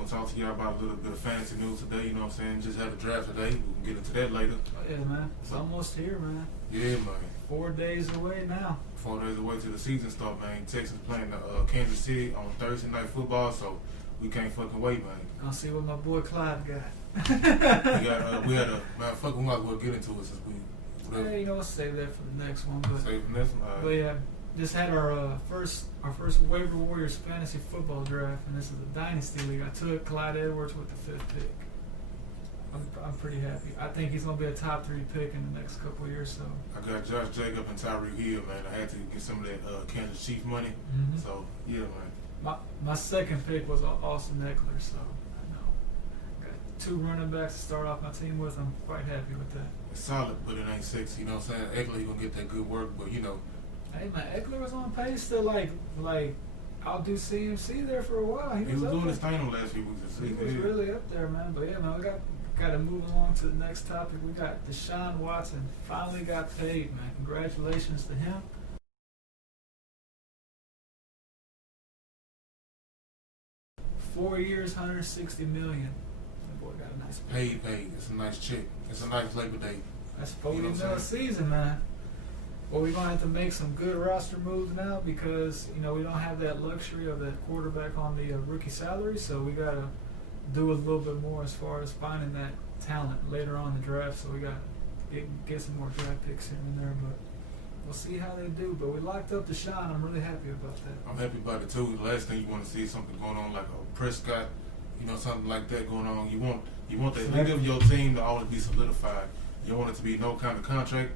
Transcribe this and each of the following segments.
going to talk to y'all about a little bit of fantasy news today, you know what I'm saying? Just had a draft today. We can get into that later. Oh, yeah, man. It's almost here, man. Yeah, man. 4 days away now. 4 days away to the season start, man. Texas playing Kansas City on Thursday Night Football, so we can't fucking wait, man. I'll see what my boy Clyde got. We had a, man, fuck, we might as well get into it since we, Yeah, you know, let's save that for the next one. But, save the next one. but yeah, just had our first waiver Warriorz fantasy football draft, and this is a dynasty league. I took Clyde Edwards with the 5th pick. I'm pretty happy. I think he's gonna be a top 3 pick in the next couple of years. So I got Josh Jacob and Tyreek Hill, man. I had to get some of that Kansas Chiefs money. mm-hmm. So yeah, man. My second pick was Austin Eckler, so I know. Got 2 running backs to start off my team with. I'm quite happy with that. It's solid, but it ain't sexy. You know what I'm saying? Eckler, he gonna get that good work, but you know. Hey man, Eckler was on pace to like outdo CMC there for a while. He was doing his thing on last few weeks. He was really up there, man. But yeah, man, we got to move along to the next topic. We got Deshaun Watson finally got paid, man. Congratulations to him. $4 years, $160 million. That boy got a nice pay. Paid. It's a nice check. It's a nice Labor Day. That's $40 You know million a season, man. Well, we're gonna have to make some good roster moves now because we don't have that luxury of that quarterback on the rookie salary. So we gotta do a little bit more as far as finding that talent later on in the draft. So we got to get some more draft picks here and there, but we'll see how they do. But we locked up Deshaun. I'm really happy about that. I'm happy about it too. The last thing you want to see is something going on like a Prescott, something like that going on. You want the leader of your team to always be solidified. You don't want it to be no kind of contract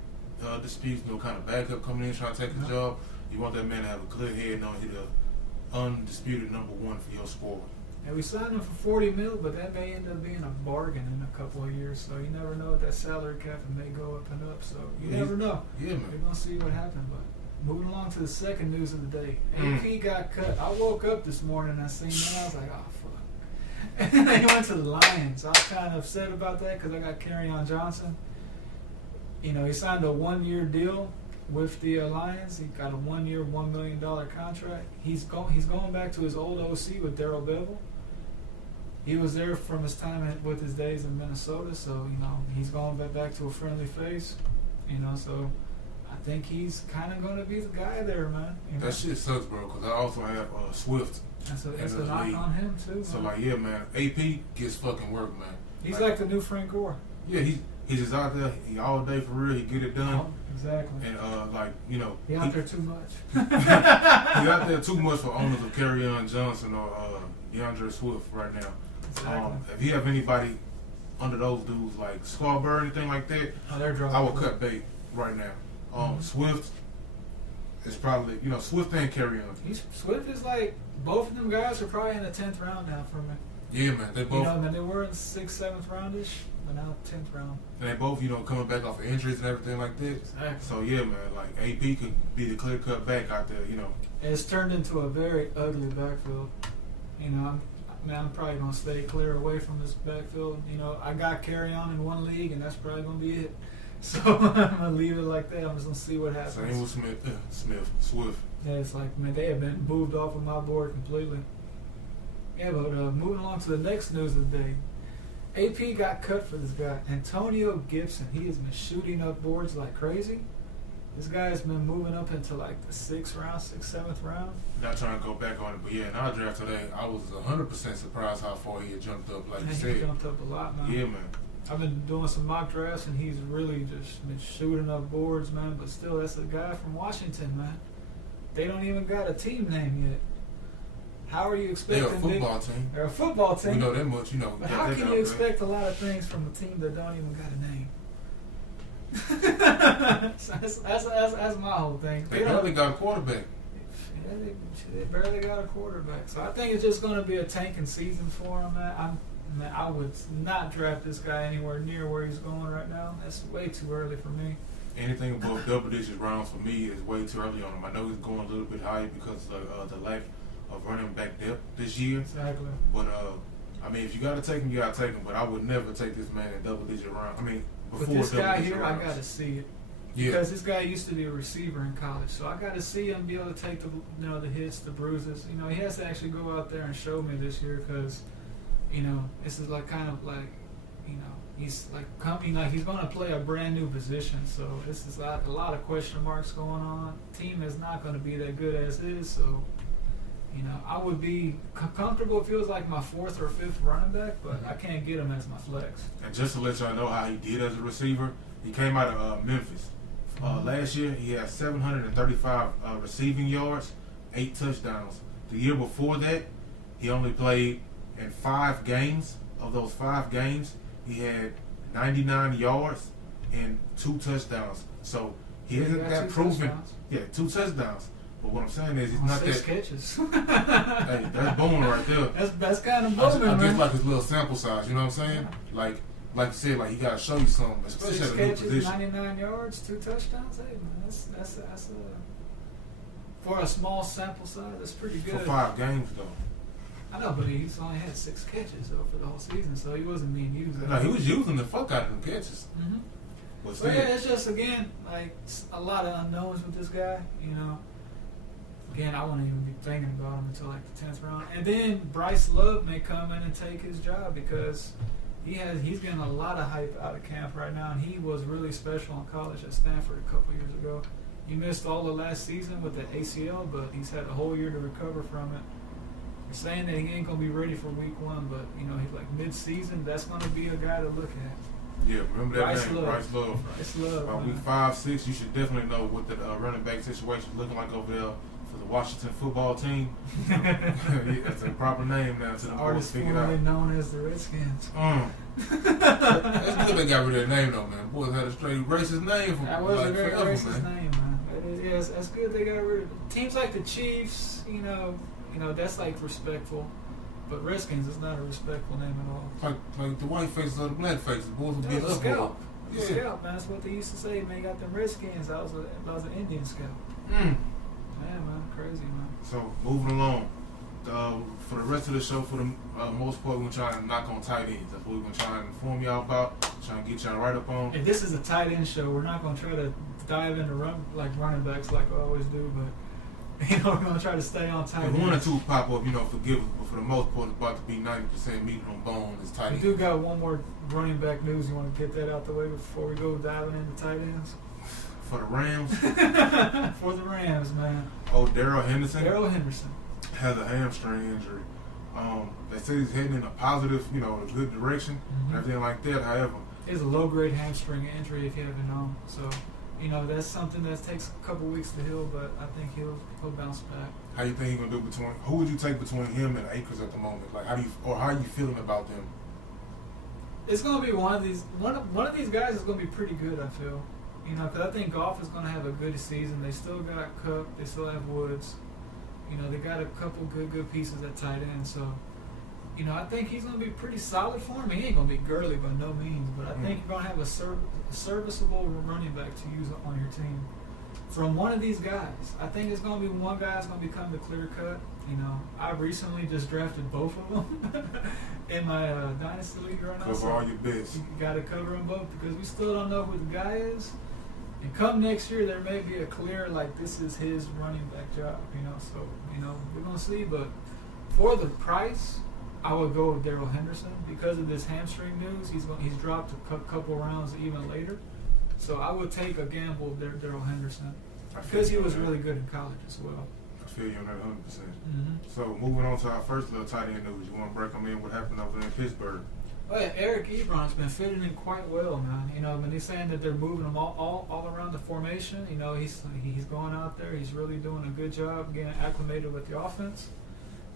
disputes, no kind of backup coming in trying to take his job. You want that man to have a clear head and know he's the undisputed #1 for your squad. And we signed him for $40 million, but that may end up being a bargain in a couple of years. So you never know what that salary cap may go up and up. So you never know. Yeah, man. We're gonna see what happens. But moving along to the second news of the day, AP got cut. I woke up this morning and I seen that. I was like, oh fuck. And then he went to the Lions. I was kind of upset about that because I got Kerryon Johnson. He signed a 1-year deal with the Lions. He got a 1-year, $1 million contract. He's going back to his old OC with Darrell Bevel. He was there from his time with his days in Minnesota, so he's going back to a friendly face. So I think he's kind of going to be the guy there, man. That shit sucks, bro. Because I also have Swift. That's a knock on him too. Man. So yeah, man. AP gets fucking work, man. He's like the new Frank Gore. Yeah, he's just out there. He all day for real. He get it done. Oh, exactly. And he out there too much. He out there too much for owners of Kerryon Johnson or DeAndre Swift right now. Exactly. If you have anybody under those dudes like Squabber or anything like that, I will cut bait right now. Swift is probably Swift and Kerryon. Swift is like both of them guys are probably in the 10th round now for me. Yeah, man. They both. Man, they were in 6th, 7th roundish, but now 10th round. And they both coming back off of injuries and everything like that. Exactly. So yeah, man. Like AP could be the clear cut back out there. And it's turned into a very ugly backfield. I'm probably gonna stay clear away from this backfield. I got Kerryon in one league, and that's probably gonna be it. So I'm gonna leave it like that. I'm just gonna see what happens. Same with Swift. Yeah, it's like, man, they have been moved off of my board completely. Yeah, but moving along to the next news of the day. AP got cut for this guy, Antonio Gibson. He has been shooting up boards like crazy. This guy has been moving up into like the 6th round, 6th, 7th round. Not trying to go back on it, but yeah, in our draft today, I was 100% surprised how far he had jumped up. Like you said, he jumped up a lot, man. Yeah, man. I've been doing some mock drafts, and he's really just been shooting up boards, man. But still, that's a guy from Washington, man. They don't even got a team name yet. How are you expecting? They're a football team. They're a football team. We know that much, But how can you expect a lot of things from a team that don't even got a name? That's my whole thing. They barely got a quarterback. Yeah, they barely got a quarterback. So I think it's just going to be a tanking season for him, man. I would not draft this guy anywhere near where he's going right now. That's way too early for me. Anything above double-digit rounds for me is way too early on him. I know he's going a little bit higher because of the lack of running back depth this year. Exactly. But if you got to take him, you got to take him. But I would never take this man in double-digit rounds. Before this guy here, rounds. I got to see it. Yeah. Because this guy used to be a receiver in college, so I got to see him be able to take the hits, the bruises. He has to actually go out there and show me this year because you know, this is like kind of like, you know, he's like he's going to play a brand new position. So this is like a lot of question marks going on. Team is not going to be that good as is. So, you know, I would be comfortable if it was like my fourth or fifth running back, but I can't get him as my flex. And just to let y'all know how he did as a receiver, he came out of Memphis. Last year, he had 735 receiving yards, 8 touchdowns. The year before that, he only played in 5 games. Of those 5 games, he had 99 yards and 2 touchdowns. So he hasn't got proven. Touchdowns. Yeah, 2 touchdowns. But what I'm saying is, he's On not 6 that. catches. Hey, that's booming right there. That's kind of I booming, just man. like his little sample size. You know what I'm saying? Like you said, like he got to show you something, especially 6 at a new catches, position. 99 yards, 2 touchdowns. Hey, man, that's for a small sample size, that's pretty good. For 5 games though. I know, but he's only had 6 catches though for the whole season, so he wasn't being used. No, he was using the fuck out of them catches. Mm-hmm. But But yeah, it's just again like a lot of unknowns with this guy. You know, again, I wouldn't even be thinking about him until like the 10th round. And then Bryce Love may come in and take his job because he's getting a lot of hype out of camp right now, and he was really special in college at Stanford a couple years ago. He missed all of last season with the ACL, but he's had a whole year to recover from it. They're saying that he ain't gonna be ready for week 1, but you know, he's like mid-season. That's gonna be a guy to look at. yeah, remember that Bryce name, Love. Bryce Love. Bryce Love. About man. week 5, 6, you should definitely know what the running back situation is looking like over there for the Washington football team. Yeah, that's a proper name now to the boys Artist figured out. formerly known as the Redskins. That's good they got rid of that name though, man. Boys had a straight racist name for That was like a very forever, racist man. name, man. Yes, that's good. They got rid of it. Teams like the Chiefs, you know, that's like respectful, but Redskins is not a respectful name at all. Like the white faces or the black faces, boys would That get was a up. scalp. Yeah. Scalp, man. That's what they used to say. Man, you got them Redskins. That was an Indian scalp. Mm. Yeah, man, crazy, man. So moving along, for the rest of the show, for the most part, we're gonna try and knock on tight ends. That's what we're gonna try and inform y'all about. Trying to get y'all right up on. If this is a tight end show, we're not gonna try to dive into running backs like we always do, but you know, we're gonna try to stay on tight If ends. 1 or 2 pop up, you know, forgive us, but for the most part, it's about to be 90% meat on bone. Is tight We ends. do got one more running back news. You want to get that out the way before we go diving into tight ends? For the Rams, For the Rams, man. Darrell Henderson Darrell Henderson. has a hamstring injury. They say he's heading in a positive, you know, a good direction and everything like that. However, It's a low-grade hamstring injury, if you haven't known. So, you know, that's something that takes a couple weeks to heal, but I think he'll bounce back. how you think he's gonna do who would you take between him and Akers at the moment? Like, how are you feeling about them? It's gonna be one of these guys is gonna be pretty good. I feel, you know, because I think Goff is gonna have a good season. They still got Cup. They still have Woods. You know, they got a couple good pieces at tight end. So, you know, I think he's gonna be pretty solid for him. He ain't gonna be girly by no means, but I think you're gonna have a serviceable running back to use on your team from one of these guys. I think it's gonna be one guy that's gonna become the clear cut. You know, I recently just drafted both of them in my dynasty league right now. Cover all your bets. You got to cover them both because we still don't know who the guy is. And come next year, there may be a clear, like, this is his running back job, you know. So, you know, we're going to see. But for the price, I would go with Darrell Henderson. Because of this hamstring news, he's dropped a couple rounds even later. So I would take a gamble with Darrell Henderson because he was really good in college as well. I feel you on that 100%. Mm-hmm. So moving on to our first little tight end news, you want to break them in? What happened over in Pittsburgh? Oh yeah, Eric Ebron's been fitting in quite well, man. You know, when he's saying that they're moving him all around the formation, you know, he's going out there. He's really doing a good job getting acclimated with the offense.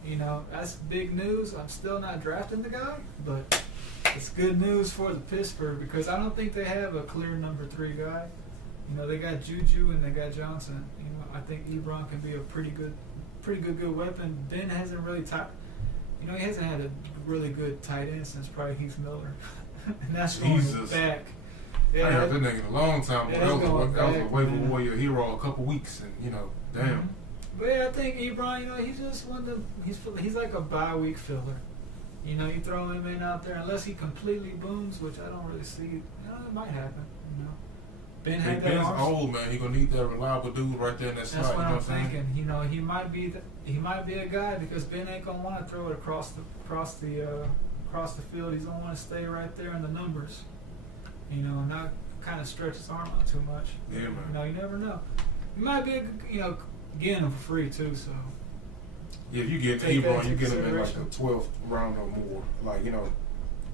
You know, that's big news. I'm still not drafting the guy, but it's good news for the Pittsburgh because I don't think they have a clear number 3 guy. You know, they got Juju and they got Johnson. You know, I think Ebron can be a pretty good weapon. Ben hasn't really he hasn't had a really good tight end since probably Heath Miller, and that's going back. I heard that nigga in a long time ago. Yeah, that was a waiver man. warrior hero a couple weeks, and you know, damn. Mm-hmm. But yeah, I think Ebron, you know, he's just he's like a bye week filler. You know, you throw him in out there unless he completely booms, which I don't really see. You know, it might happen. You know, Ben had that Ben's arm. old, man. He gonna need that reliable dude right there in that slot. That's what you know I'm what I'm thinking. You know, he might be a guy because Ben ain't gonna want to throw it across the across the field. He's gonna want to stay right there in the numbers. You know, not kind of stretch his arm out too much. Yeah, man. You know, you never know. You might be, getting him for free too. So. Yeah, if you get Take that Ebron, into you get him in like consideration. the 12th round or more. Like, you know.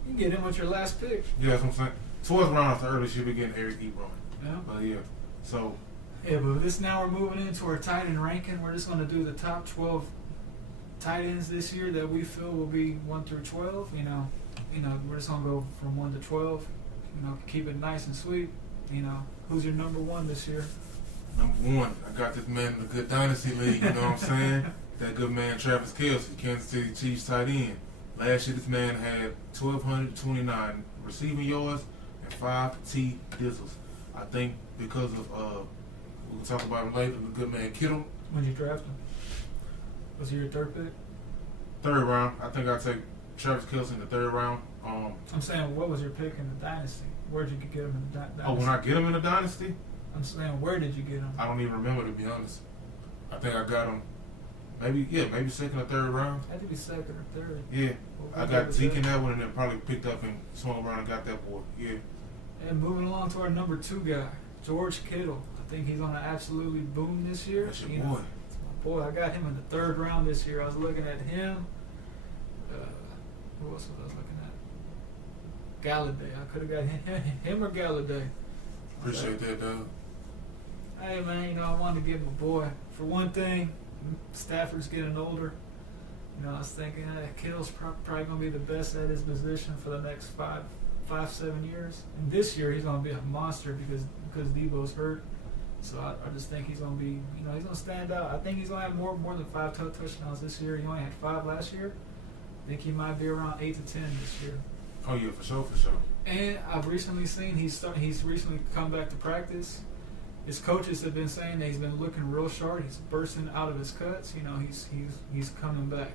You can get him with your last pick. Yeah, that's what I'm saying. 12th round is the earliest you'll be getting Eric Ebron. Yeah. But yeah, so. Yeah, but this now we're moving into our tight end ranking. We're just going to do the top 12 tight ends this year that we feel will be 1 through 12. You know, we're just going to go from 1 to 12. You know, keep it nice and sweet. You know, who's your number 1 this year? Number 1, I got this man in the good dynasty league. You know what I'm saying? That good man, Travis Kelce, Kansas City Chiefs tight end. Last year, this man had 1,229 receiving yards and 5 T dizzles. I think because of we'll talk about him later. The good man Kittle. When you draft him, was he your 3rd pick? 3rd round. I think I'd take Travis Kelce in the 3rd round. I'm saying, what was your pick in the dynasty? Where'd you get him in the dynasty? Oh, when I get him in the dynasty, I'm saying, where did you get him? I don't even remember, to be honest. I think I got him. Maybe 2nd or 3rd round. Had to be 2nd or 3rd. Yeah, Well, I got Zeke in that one, and then probably picked up and swung around and got that boy. Yeah. And moving along to our number 2 guy, George Kittle. I think he's gonna absolutely boom this year. That's your You boy. know, it's my boy. I got him in the 3rd round this year. I was looking at him. Who else was I looking at? Galladay. I could have got him or Galladay. Appreciate that, dog. Hey man, I wanted to give my boy. For one thing, Stafford's getting older. I was thinking Kittle's probably gonna be the best at his position for the next 7 years. And this year he's gonna be a monster because Debo's hurt. So I just think he's gonna be, he's gonna stand out. I think he's gonna have more than 5 touchdowns this year. He only had 5 last year. I think he might be around 8 to 10 this year. Oh yeah, for sure. And I've recently seen he's recently come back to practice. His coaches have been saying that he's been looking real sharp. He's bursting out of his cuts. He's coming back.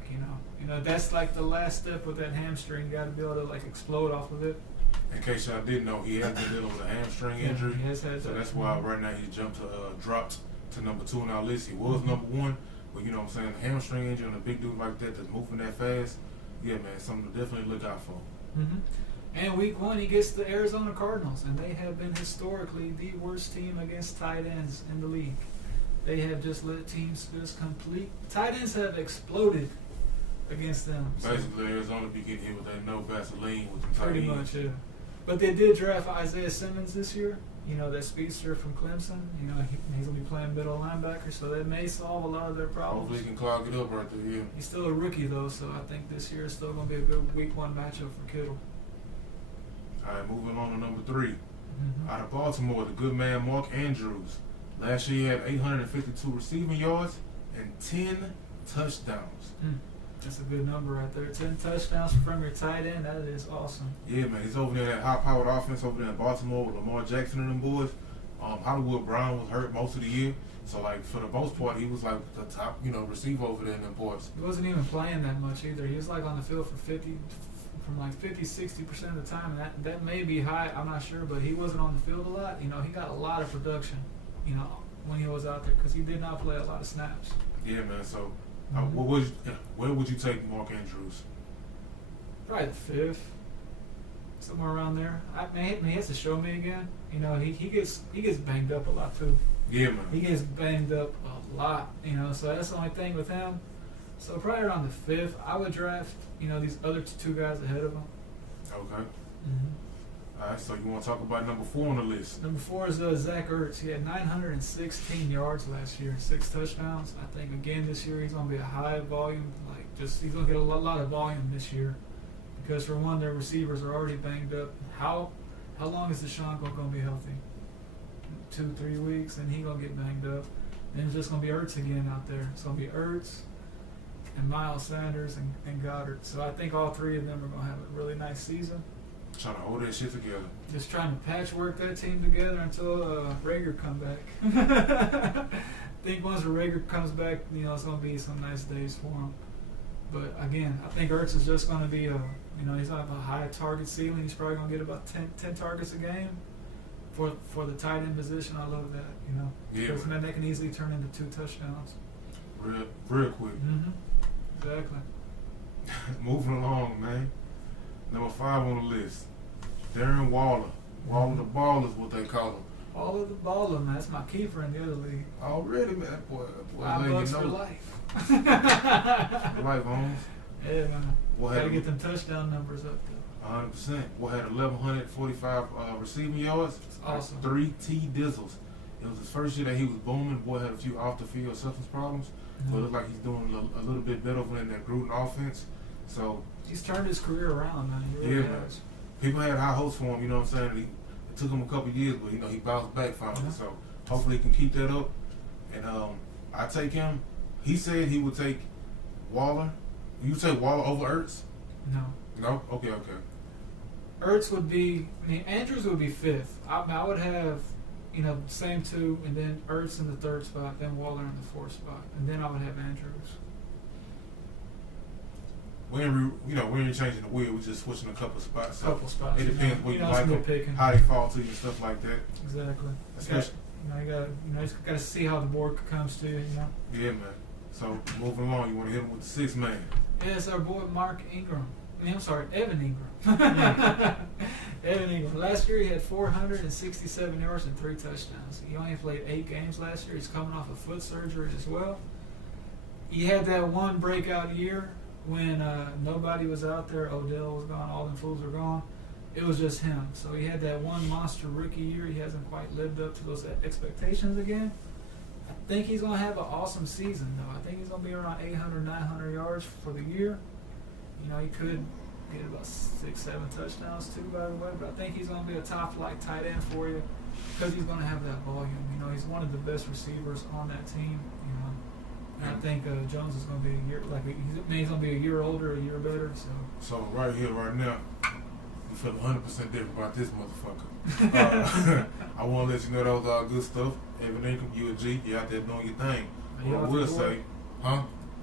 That's like the last step with that hamstring. You got to be able to like explode off of it. In case y'all didn't know, he has been dealing with a hamstring injury. He has had so that. that's why right now he dropped to number 2 on our list. He was number 1, but you know what I'm saying, a hamstring injury on a big dude like that that's moving that fast. Yeah, man, something to definitely look out for. Mm-hmm. And week 1, he gets the Arizona Cardinals, and they have been historically the worst team against tight ends in the league. They have just let teams just complete. Tight ends have exploded against them. So Basically, Arizona be getting hit with that no Vaseline with them tight pretty ends. much, yeah. But they did draft Isaiah Simmons this year. That speedster from Clemson. He's going to be playing middle linebacker, so that may solve a lot of their problems. Hopefully he can clog it up right there, yeah. He's still a rookie, though, so I think this year is still going to be a good week 1 matchup for Kittle. All right, moving on to number 3. Mm-hmm. Out of Baltimore, the good man Mark Andrews. Last year he had 852 receiving yards and 10 touchdowns. That's a good number right there. 10 touchdowns from your tight end. That is awesome. Yeah, man. He's over there in that high-powered offense over there in Baltimore with Lamar Jackson and them boys. Hollywood Brown was hurt most of the year. So, like, for the most part, he was, like, the top, receiver over there in them boys. He wasn't even playing that much either. He was, like, on the field for 50-60% of the time. And that may be high. I'm not sure. But he wasn't on the field a lot. He got a lot of production, when he was out there because he did not play a lot of snaps. Yeah, man. So, Mm-hmm. where would you take Mark Andrews? Probably the 5th, somewhere around there. He has to show me again. He gets banged up a lot too. Yeah, man. He gets banged up a lot. So that's the only thing with him. So probably around the 5th, I would draft. These other 2 guys ahead of him. Okay. Mm-hmm. All right. So you want to talk about number 4 on the list? Number 4 is Zach Ertz. He had 916 yards last year and 6 touchdowns. I think again this year he's going to be a high volume. He's going to get a lot of volume this year because for one, their receivers are already banged up. How long is Deshaun going to be healthy? 2-3 weeks, and he's going to get banged up. Then it's just going to be Ertz again out there. It's going to be Ertz and Miles Sanders and Goddard. So I think all 3 of them are going to have a really nice season. Trying to hold that shit together. Just trying to patchwork that team together until Rager come back. I think once Rager comes back, it's going to be some nice days for him. But again, I think Ertz is just going to be he's going to have a high target ceiling. He's probably going to get about 10 targets a game for the tight end position. I love that, Yeah. Because man, that can easily turn into 2 touchdowns. Real quick. Mm-hmm. Exactly. Moving along, man. Number 5 on the list, Darren Waller. Waller the ball is what they call him. All of the baller, man. That's my keeper in the other league. Already, man. Boy, $5 for life. Life, Holmes. Yeah, man. What Gotta had get them touchdown numbers up though. 100%. What had 1,145 receiving yards? That's awesome. 3 T Dizzles. It was his first year that he was booming. Boy had a few off the field substance problems, but it looked like he's doing a little bit better over in that Gruden offense. So he's turned his career around, man. He really man. has. People had high hopes for him. You know what I'm saying? It took him a couple years, but he bounced back finally. Yeah. So hopefully he can keep that up. And I take him. He said he would take Waller. You would take Waller over Ertz? No. No? Okay. Ertz would be. I mean, Andrews would be 5th. I would have, same 2, and then Ertz in the 3rd spot, then Waller in the 4th spot, and then I would have Andrews. We ain't changing the wheel. We're just switching a couple spots. So Spots. it depends what you like, picking. how they fall to you and stuff like that. Exactly. Especially, you just gotta see how the board comes to you. Yeah, man. So moving along, you want to hit him with the 6th man. Yeah, it's our boy Mark Ingram. Evan Ingram. Evan Ingram. Last year he had 467 yards and 3 touchdowns. He only played 8 games last year. He's coming off of foot surgery as well. He had that one breakout year when nobody was out there. Odell was gone. All them fools were gone. It was just him. So he had that one monster rookie year. He hasn't quite lived up to those expectations again. I think he's going to have an awesome season, though. I think he's going to be around 800, 900 yards for the year. He could get about 6, 7 touchdowns too, by the way. But I think he's going to be a top-flight tight end for you because he's going to have that volume. He's one of the best receivers on that team. And I think Jones is going to be a year he's going to be a year older, a year better. So right here, right now, you feel 100% different about this motherfucker. I want to let you know that was all good stuff. Evan Ingram, you a G, you out there doing your thing. What I will say,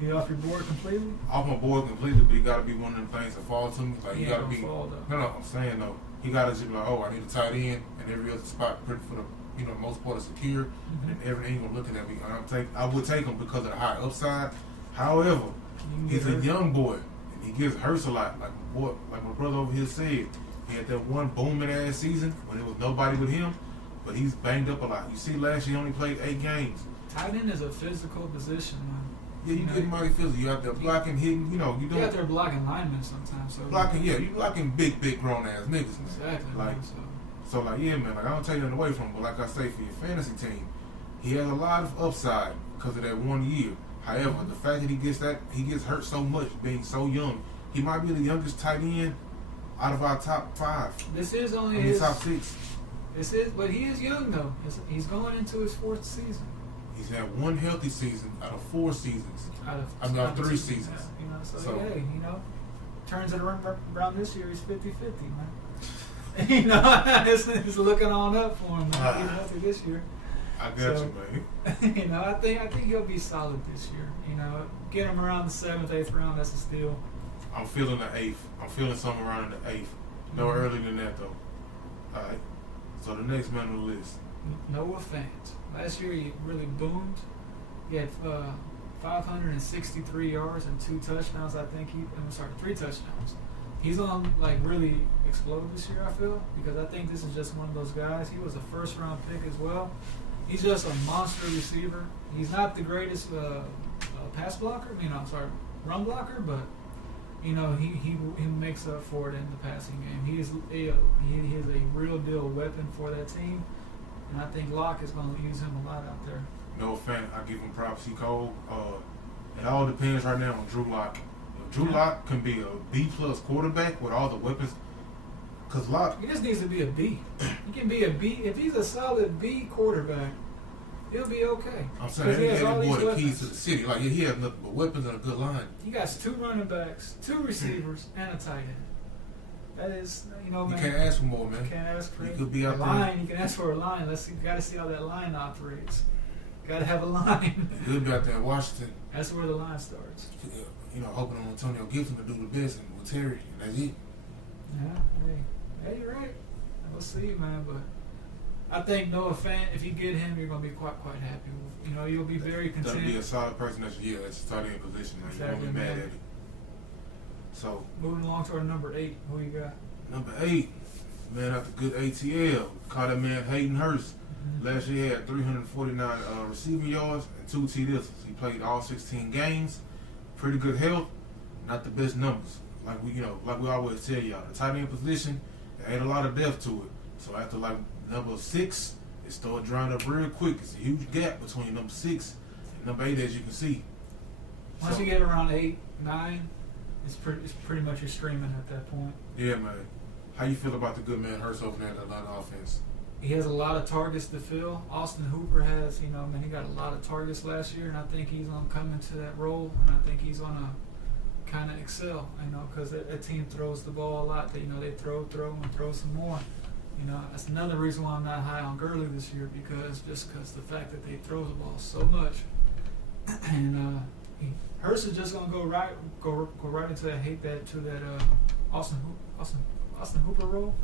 You off your board completely? Off my board completely, but he got to be one of them things that fall to me. Like you got to be. Fall, though. No, I'm saying though, he got to just be like, oh, I need a tight end, and every other spot pretty for the most part is secure. Mm-hmm. And then Evan Ingram looking at me, I would take him because of the high upside. However, he's a young boy, and he gets hurt a lot. Like my brother over here said, he had that one booming ass season when there was nobody with him, but he's banged up a lot. You see, last year he only played 8 games. Tight end is a physical position, man. Yeah, you get mighty physical. You out there blocking, hitting. You doing. You out there blocking linemen sometimes. So blocking, yeah, you blocking big grown ass niggas, man. Exactly. So yeah, man. Like I don't take nothing away from him, but like I say, for your fantasy team, he has a lot of upside because of that 1 year. However, the fact that he gets hurt so much, being so young, he might be the youngest tight end out of our top 5. This is only his top 6. But he is young though. He's going into his 4th season. He's had 1 healthy season out of 4 seasons. Out of 3 seasons. So hey, turns it around this year. He's 50-50, man. It's looking on up for him. Man. Getting healthy this year. I got you, man. I think he'll be solid this year. Get him around the 7th, 8th round. That's a steal. I'm feeling the 8th. I'm feeling something around the 8th. No earlier than that though. All right. So the next man on the list. Noah Fant. Last year he really boomed. He had 563 yards and 2 touchdowns. 3 touchdowns. He's on really explode this year, I feel, because I think this is just one of those guys. He was a 1st round pick as well. He's just a monster receiver. He's not the greatest pass blocker. Run blocker, but he makes up for it in the passing game. He is a real deal weapon for that team, and I think Locke is going to use him a lot out there. No offense, I give him props. He cold. It all depends right now on Drew Lock. Drew Lock can be a B+ quarterback with all the weapons. Cause Lock, he just needs to be a B. He can be a B. If he's a solid B quarterback, he'll be okay. I'm saying he has all these the keys to the city. Like he has nothing but weapons and a good line. He got 2 running backs, 2 receivers, and a tight end. That is, man. You can't ask for more, man. You can't ask for he could be out line. there. You can ask for a line. You got to see how that line operates. Got to have a line. He'll be out there in Washington. That's where the line starts. Hoping on Antonio Gibson to do the best and with Terry, and that's it. Yeah, hey, you're right. We'll see, man. But I think Noah Fant, if you get him, you're gonna be quite happy. You'll be very content. That'll be a solid person that's your starting in position. Man. Exactly, You won't be mad at it. So moving along to our number 8, who you got? number 8, man, after good ATL, caught that man Hayden Hurst. Last year he had 349 receiving yards and 2 TDs. He played all 16 games. Pretty good health, not the best numbers. Like we always tell y'all, the tight end position, there ain't a lot of depth to it. So after like number 6, it started drying up real quick. It's a huge gap between number 6 and number 8, as you can see. Once you get around 8, 9, it's pretty much you're streaming at that point. Yeah, man. How you feel about the good man Hurst over there in the Atlanta offense? He has a lot of targets to fill. Austin Hooper has, he got a lot of targets last year, and I think he's going to come into that role, and I think he's going to kind of excel, because that team throws the ball a lot. They throw, and throw some more. That's another reason why I'm not high on Gurley this year, because the fact that they throw the ball so much. And Hurst is just going to go right into that Austin Hooper role.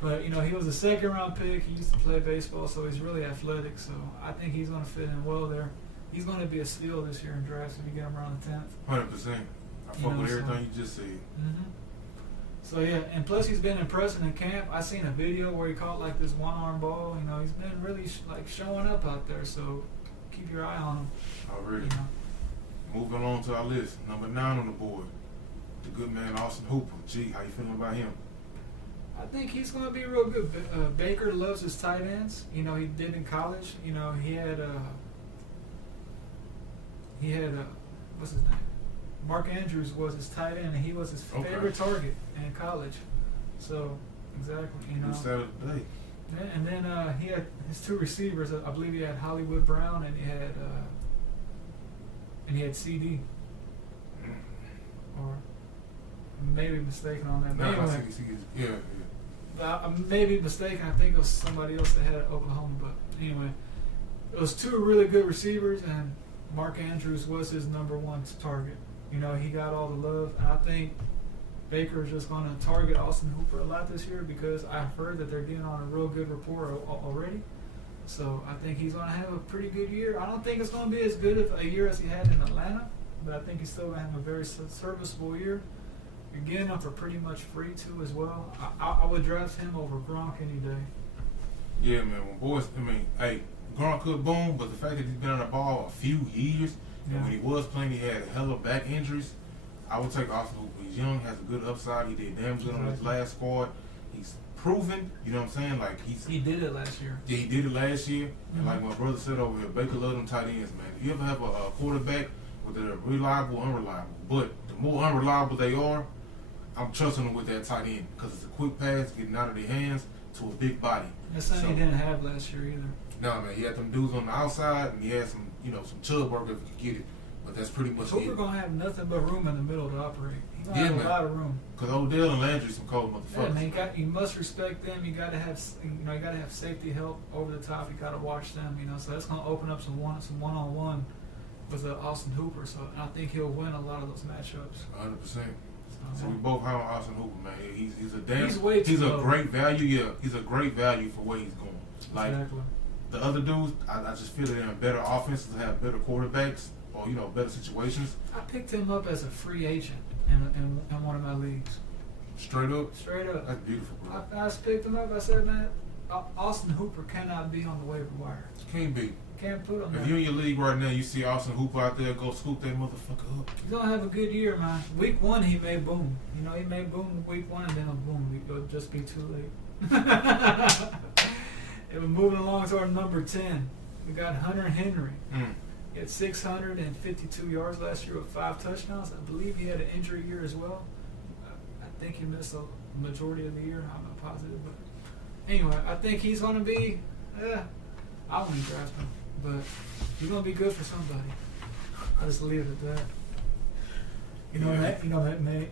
But, he was a second-round pick. He used to play baseball, so he's really athletic. So I think he's going to fit in well there. He's going to be a steal this year in drafts if you get him around the 10th. 100%. I fuck with everything you just said. Mm-hmm. So, yeah, and plus he's been impressive in camp. I seen a video where he caught, like, this one-arm ball. He's been really, showing up out there. So keep your eye on him. Already. Moving along to our list. Number 9 on the board. The good man, Austin Hooper. Gee, how you feeling about him? I think he's going to be real good. Baker loves his tight ends. He did in college. He had what's his name? Mark Andrews was his tight end, and he was his favorite target in college. So, exactly, Good start of the day. Yeah, and then he had his 2 receivers. I believe he had Hollywood Brown, and he had CD. Or maybe mistaken on that. No, anyway, yeah. I may be mistaken. I think it was somebody else that had Oklahoma. But anyway, it was 2 really good receivers, and Mark Andrews was his number 1 target. He got all the love. And I think Baker is just going to target Austin Hooper a lot this year, because I've heard that they're getting on a real good rapport already. So I think he's going to have a pretty good year. I don't think it's going to be as good of a year as he had in Atlanta, but I think he's still going to have a very serviceable year. You're getting him for pretty much free too as well. I would draft him over Gronk any day. Yeah, man. Hey, Gronk could boom, but the fact that he's been on the ball a few years, and when he was playing, he had a hell of back injuries. I would take Austin Hooper. He's young, has a good upside. He did damn good on his last squad. He's proven, you know what I'm saying? Like he did it last year. Yeah, he did it last year. And like my brother said over here, Baker loved them tight ends, man. If you ever have a quarterback, whether they're reliable or unreliable, but the more unreliable they are, I'm trusting them with that tight end, because it's a quick pass getting out of their hands to a big body. That's something he didn't have last year either. No, man, he had them dudes on the outside, and he had some, some chub work if he could get it. But that's pretty much Hooper it. gonna have nothing but room in the middle to operate. He's gonna have man. a lot of room. Because Odell and Landry some cold Yeah, motherfuckers. man, you must respect them. You gotta have, safety help over the top. You gotta watch them. So that's gonna open up some one-on-one with Austin Hooper. So I think he'll win a lot of those matchups. 100%. So we both high on Austin Hooper, man. He's a great value. Yeah, he's a great value for where he's going. Like exactly. the other dudes, I just feel that they're in better offenses, have better quarterbacks, or better situations. I picked him up as a free agent in one of my leagues. Straight up. Straight up. That's beautiful, bro. I just picked him up. I said, man, Austin Hooper cannot be on the waiver wire. Can't be. Can't put him there. If you're in your league right now, you see Austin Hooper out there, go scoop that motherfucker up. He's gonna have a good year, man. Week 1 he may boom. He may boom week 1 and then boom. It'll just be too late. And we're moving along to our number 10. We got Hunter Henry. He had 652 yards last year with 5 touchdowns. I believe he had an injury year as well. I think he missed a majority of the year. I'm not positive, but anyway, I think he's gonna be. I wouldn't draft him, but he's gonna be good for somebody. I'll just leave it at that. Man.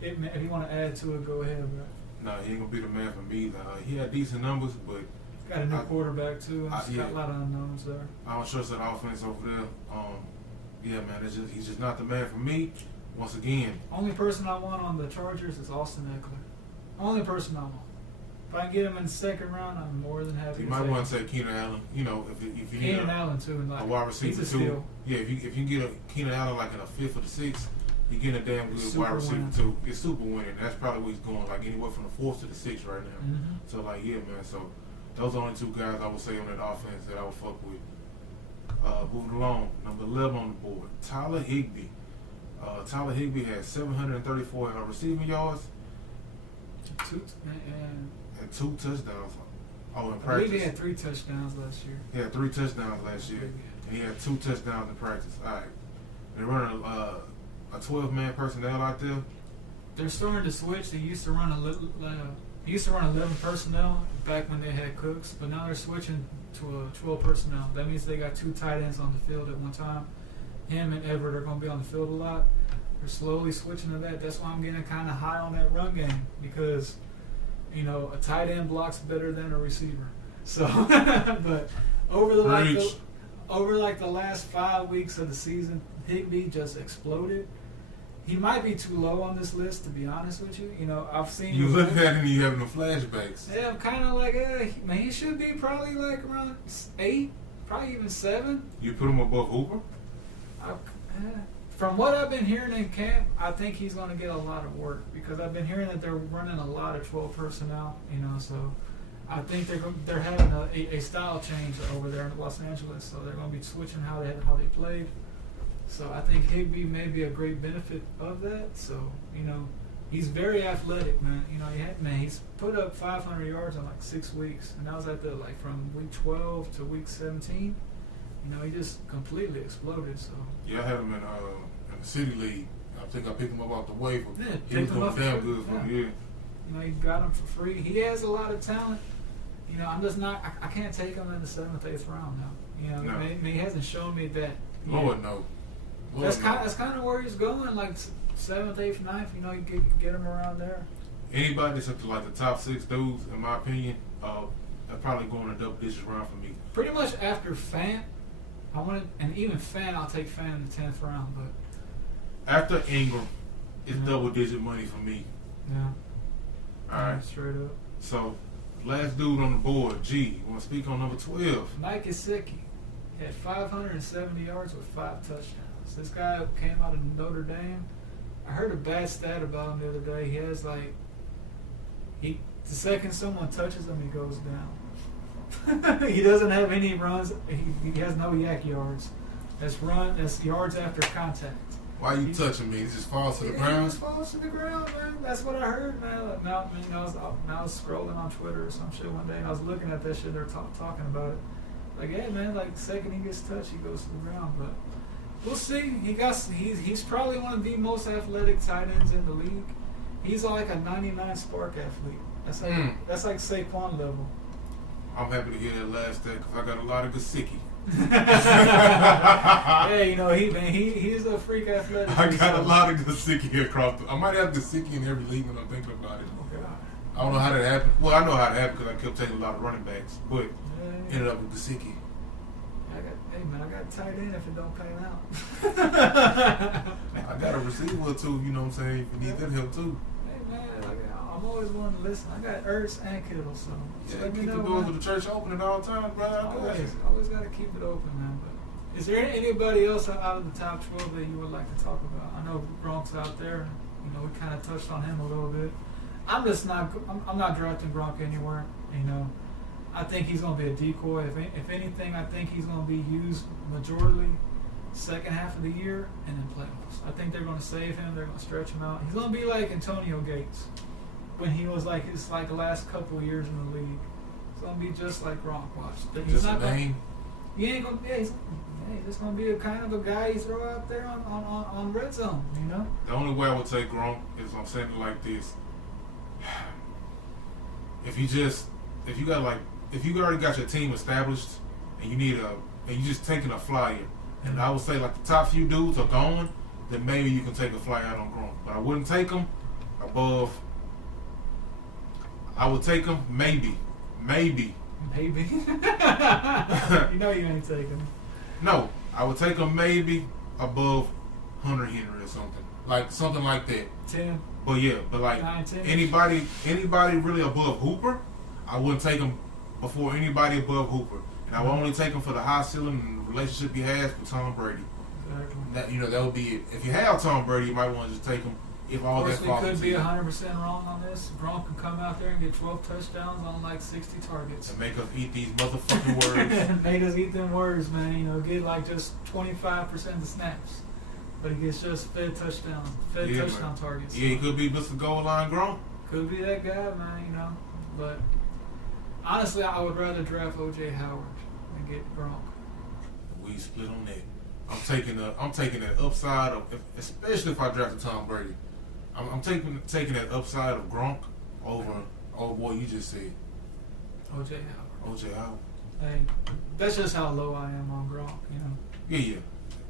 If you want to add to it, go ahead, bro. No, he ain't gonna be the man for me. He had decent numbers, but got a new quarterback too. Got a lot of unknowns there. I don't trust that offense over there. Yeah, man, he's just not the man for me. Once again, only person I want on the Chargers is Austin Eckler. Only person I want. If I can get him in the second round, I'm more than happy. You might want to say Keenan Allen. If you Keenan Allen too, a wide receiver too. Yeah, if you can get a Keenan Allen like in a 5th or the 6th, He getting a damn good Super wide receiver winning. too. It's super winning. That's probably what he's going like anywhere from the 4th to the 6th right now. Mm-hmm. So like yeah, man. So those are only 2 guys I would say on that offense that I would fuck with. Moving along, number 11 on the board, Tyler Higbee. Tyler Higbee has 734 receiving yards and 2 touchdowns. Oh, in I believe practice. he had 3 touchdowns last year. He had 3 touchdowns last year, and he had 2 touchdowns in practice. All right, they're running a 12-man personnel out there. They're starting to switch. They used to run 11 personnel back when they had Cooks, but now they're switching to a 12 personnel. That means they got 2 tight ends on the field at one time. Him and Everett are going to be on the field a lot. They're slowly switching to that. That's why I'm getting kind of high on that run game because, you know, a tight end blocks better than a receiver. So, but over the last 5 weeks of the season, Higbee just exploded. He might be too low on this list, to be honest with you. You know, I've seen. You look at him and you having the flashbacks. Yeah, I'm kind of like, man, he should be probably like around 8, probably even 7. You put him above Hooper? From what I've been hearing in camp, I think he's going to get a lot of work because I've been hearing that they're running a lot of 12 personnel. You know, so I think they're having a style change over there in Los Angeles. So they're going to be switching how they played. So I think Higbee may be a great benefit of that. So, you know, he's very athletic, man. You know, he's put up 500 yards in like 6 weeks, and that was from week 12 to week 17. You know, he just completely exploded. So yeah, I had him in the city league. I think I picked him up off the waiver. Yeah, he was picked him doing up damn for good free. for me. Yeah. you know, he got him for free. He has a lot of talent. You know, I'm just not. I can't take him in the 7th, 8th round now. You know, No. he hasn't shown me that. yet. Lord no. That's kind of where he's going, like 7th, 8th, 9th. You know, you get him around there. Anybody that's up to like the top 6 dudes, in my opinion, are probably going a double digits round for me. Pretty much after Fant, and even Fant, I'll take Fant in the 10th round. But After Ingram, it's Yeah. double digit money for me. yeah, All right. straight up. So, last dude on the board, G. You want to speak on number 12? Mike Gesicki had 570 yards with 5 touchdowns. This guy came out of Notre Dame. I heard a bad stat about him the other day. He has the second someone touches him, he goes down. He doesn't have any runs. He has no yak yards. That's yards after contact. Why you touching me? It just falls to the He ground? just falls to the ground, man. That's what I heard, man. Now, I was scrolling on Twitter or some shit one day, and I was looking at that shit. They're talking about it. Like, hey, man, like, second he gets touched, he goes to the ground. But we'll see. He's probably one of the most athletic tight ends in the league. He's like a 99 spark athlete. That's like Saquon level. I'm happy to hear that last stat because I got a lot of Gesicki. Yeah, you know, he's a freak athletic. I got a lot of Gesicki across I might have Gesicki in every league when I'm thinking about it. Oh, God. I don't know how that happened. Well, I know how it happened because I kept taking a lot of running backs, but Yeah. ended up with Gesicki. I got tight end if it don't pan out. I got a receiver or two, you know what I'm saying? If you need that help too. Hey, man, I'm always willing to listen. I got Ertz and Kittle, so just Yeah, let me keep the know, doors man. of the church open at all times, brother. Always got to keep it open, man. But is there anybody else out of the top 12 that you would like to talk about? I know Gronk's out there. You know, we kind of touched on him a little bit. I'm not drafting Gronk anywhere. You know, I think he's going to be a decoy. If anything, I think he's going to be used majorly second half of the year and in playoffs. I think they're going to save him. They're going to stretch him out. He's going to be like Antonio Gates when he was like his last couple of years in the league. It's going to be just like Gronk. Watch. He's Just not a name. He ain't gonna. Yeah, he's just gonna be a kind of a guy you throw out there on red zone. You know. The only way I would take Gronk is I'm saying it like this. If you already got your team established and and you just taking a flyer, and I would say like the top few dudes are gone, then maybe you can take a flyer out on Gronk. But I wouldn't take him above. I would take him maybe. Maybe. You know you ain't taking. No, I would take him maybe above Hunter Henry or something like that. 10. But yeah, but like 9, 10. anybody really above Hooper, I wouldn't take him before anybody above Hooper, and I would only take him for the high ceiling and relationship he has with Tom Brady. Exactly. That would be it. If you have Tom Brady, you might want to just take him. If all Of that course, we falls could into be you. 100% wrong on this. Gronk can come out there and get 12 touchdowns on like 60 targets. And make us eat these motherfucking words. Make us eat them words, man. Get like just 25% of the snaps. But he gets just fed touchdowns, touchdown targets. Yeah, he could be Mr. Goal Line Gronk. Could be that guy, man, But honestly, I would rather draft O.J. Howard than get Gronk. We split on that. I'm taking that upside of, especially if I drafted Tom Brady. I'm taking that upside of Gronk over what you just said. O.J. Howard. O.J. Howard. Hey, that's just how low I am on Gronk, Yeah.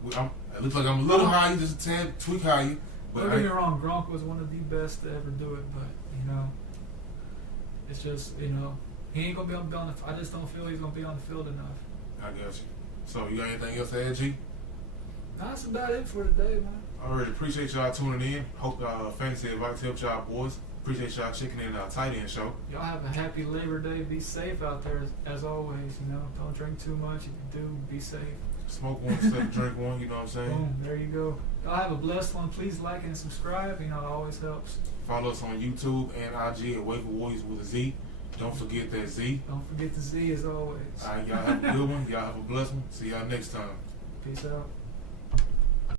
It looks like I'm a little higher, just a tad tweak higher. But Don't get me wrong, Gronk was one of the best to ever do it, but it's just he ain't gonna be on the. I just don't feel he's gonna be on the field enough. I got you. So you got anything else to add, G? That's about it for today, man. I really appreciate y'all tuning in. Hope Fantasy Advice helped y'all boys. Appreciate y'all checking in our tight end show. Y'all have a happy Labor Day. Be safe out there as always. Don't drink too much. If you do, be safe. Smoke one instead of drink one. You know what I'm saying? Boom. There you go. Y'all have a blessed one. Please like and subscribe. It always helps. Follow us on YouTube and IG at Wake Warriorz with a Z. Don't forget that Z. Don't forget the Z as always. All right, y'all have a good one. Y'all have a blessed one. See y'all next time. Peace out.